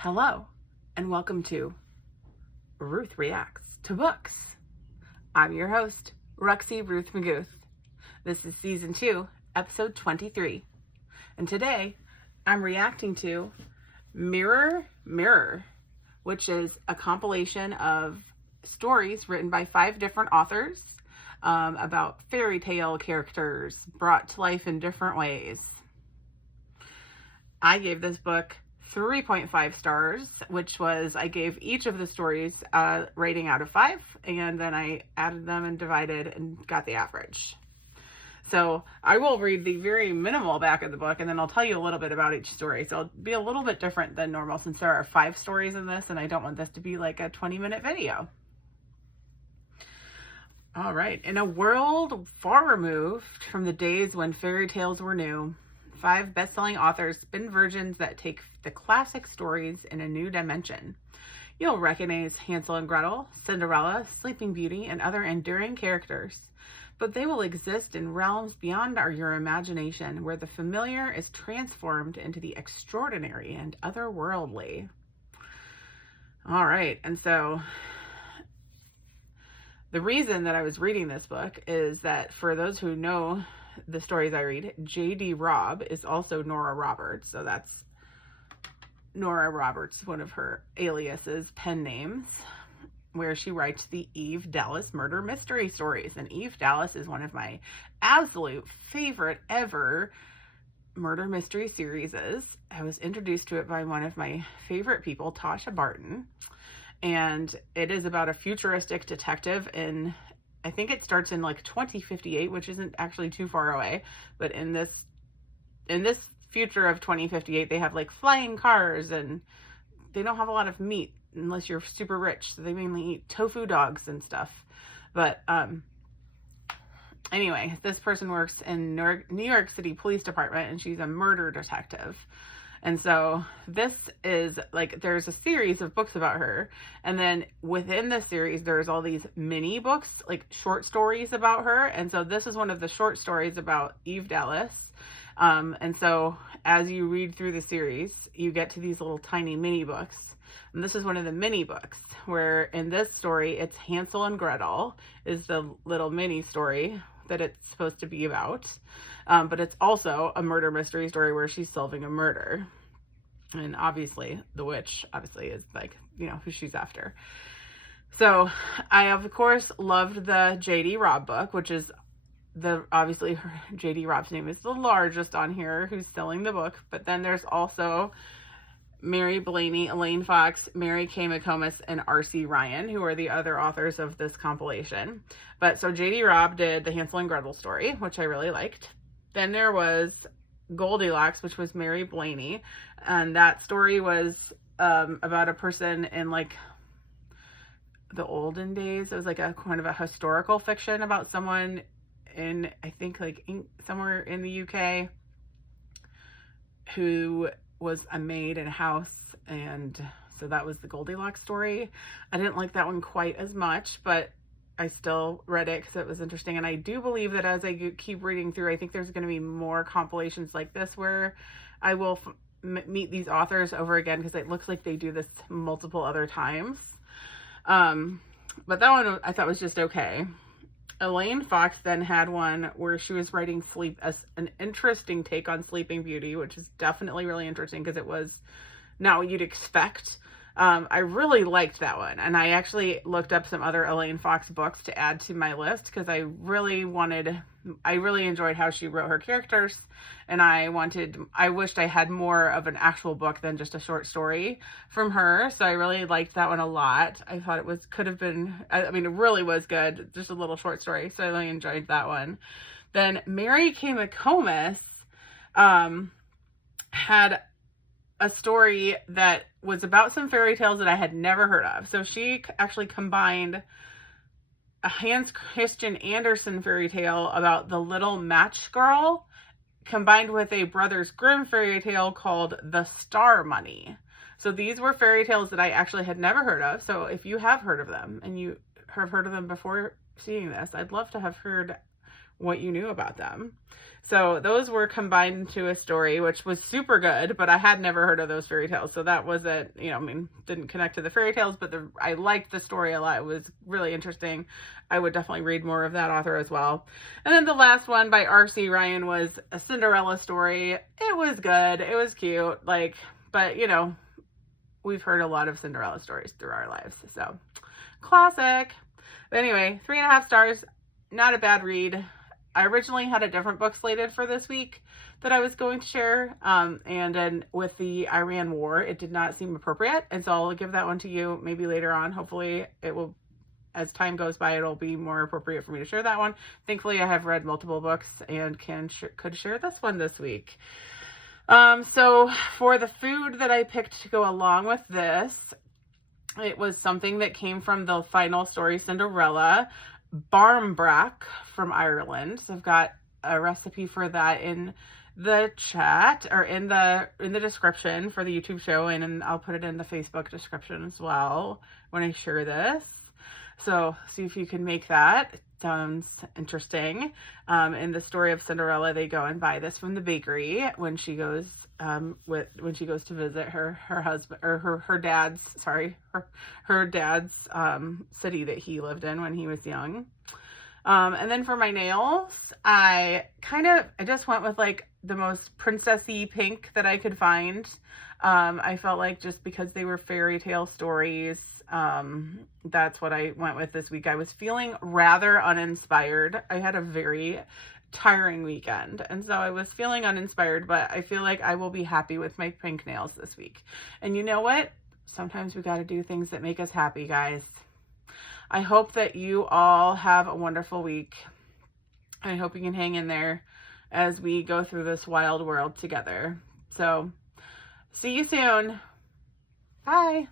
Hello, and welcome to Ruth Reacts to Books. I'm your host, Ruxie Ruth McGouth. This is Season 2, Episode 23. And today, I'm reacting to Mirror, Mirror, which is a compilation of stories written by 5 different authors about fairy tale characters brought to life in different ways. I gave this book 3.5 stars, which was, I gave each of the stories a rating out of 5, and then I added them and divided and got the average. So I will read the very minimal back of the book, and then I'll tell you a little bit about each story. So it'll be a little bit different than normal since there are 5 stories in this, and I don't want this to be like a 20-minute video. All right, in a world far removed from the days when fairy tales were new, 5 best-selling authors spin versions that take the classic stories in a new dimension. You'll recognize Hansel and Gretel, Cinderella, Sleeping Beauty, and other enduring characters, but they will exist in realms beyond your imagination, where the familiar is transformed into the extraordinary and otherworldly. All right, and so the reason that I was reading this book is that, for those who know the stories I read, J.D. Robb is also Nora Roberts. So that's Nora Roberts, one of her aliases, pen names, where she writes the Eve Dallas murder mystery stories. And Eve Dallas is one of my absolute favorite ever murder mystery series. I was introduced to it by one of my favorite people, Tasha Barton. And it is about a futuristic detective in, I think it starts in like 2058, which isn't actually too far away, but in this future of 2058, they have like flying cars, and they don't have a lot of meat unless you're super rich, so they mainly eat tofu dogs and stuff. But anyway, this person works in New York City Police Department, and she's a murder detective. And so this is like, there's a series of books about her. And then within the series, there's all these mini books, like short stories about her. And so this is one of the short stories about Eve Dallas. And so as you read through the series, you get to these little tiny mini books. And this is one of the mini books, where in this story, it's Hansel and Gretel is the little mini story that it's supposed to be about. But it's also a murder mystery story where she's solving a murder. And obviously the witch is like, you know, who she's after. So I, of course, loved the J.D. Robb book, which is obviously J.D. Robb's name is the largest on here, who's selling the book. But then there's also Mary Blayney, Elaine Fox, Mary K. McComas, and R.C. Ryan, who are the other authors of this compilation. But so J.D. Robb did the Hansel and Gretel story, which I really liked. Then there was Goldilocks, which was Mary Blayney, and that story was about a person in like the olden days. It was like a kind of a historical fiction about someone in, I think, like somewhere in the UK, who was a maid in a house. And so that was the Goldilocks story. I didn't like that one quite as much, but I still read it because it was interesting. And I do believe that as I keep reading through, I think there's going to be more compilations like this where I will meet these authors over again, because it looks like they do this multiple other times. But that one I thought was just okay. Elaine Fox then had one where she was writing an interesting take on Sleeping Beauty, which is definitely really interesting because it was not what you'd expect. I really liked that one, and I actually looked up some other Elaine Fox books to add to my list because I really enjoyed how she wrote her characters, and I wished I had more of an actual book than just a short story from her. So I really liked that one a lot. I thought it really was good, just a little short story. So I really enjoyed that one. Then Mary K. McComas had a story that was about some fairy tales that I had never heard of. So she actually combined a Hans Christian Andersen fairy tale about the Little Match Girl combined with a Brothers Grimm fairy tale called The Star Money. So these were fairy tales that I actually had never heard of. So if you have heard of them and you have heard of them before seeing this, I'd love to have heard what you knew about them. So those were combined into a story, which was super good, but I had never heard of those fairy tales. So that wasn't, didn't connect to the fairy tales, but I liked the story a lot. It was really interesting. I would definitely read more of that author as well. And then the last one by R.C. Ryan was a Cinderella story. It was good. It was cute. But we've heard a lot of Cinderella stories through our lives. So classic. But anyway, 3.5 stars. Not a bad read. I originally had a different book slated for this week that I was going to share. And then with the Iran war, it did not seem appropriate. And so I'll give that one to you maybe later on. Hopefully it will, as time goes by, it'll be more appropriate for me to share that one. Thankfully, I have read multiple books and could share this one this week. So for the food that I picked to go along with this, it was something that came from the final story, Cinderella. Barmbrack from Ireland. So I've got a recipe for that in the chat or in the description for the YouTube show, and I'll put it in the Facebook description as well when I share this. So see if you can make that. It sounds interesting. In the story of Cinderella, they go and buy this from the bakery when she goes to visit her husband or her dad's city that he lived in when he was young. And then for my nails, I just went with the most princessy pink that I could find. I felt like just because they were fairy tale stories, that's what I went with this week. I was feeling rather uninspired. I had a very tiring weekend, and so I was feeling uninspired, but I feel like I will be happy with my pink nails this week. And you know what? Sometimes we got to do things that make us happy, guys. I hope that you all have a wonderful week. I hope you can hang in there as we go through this wild world together. So, see you soon. Bye.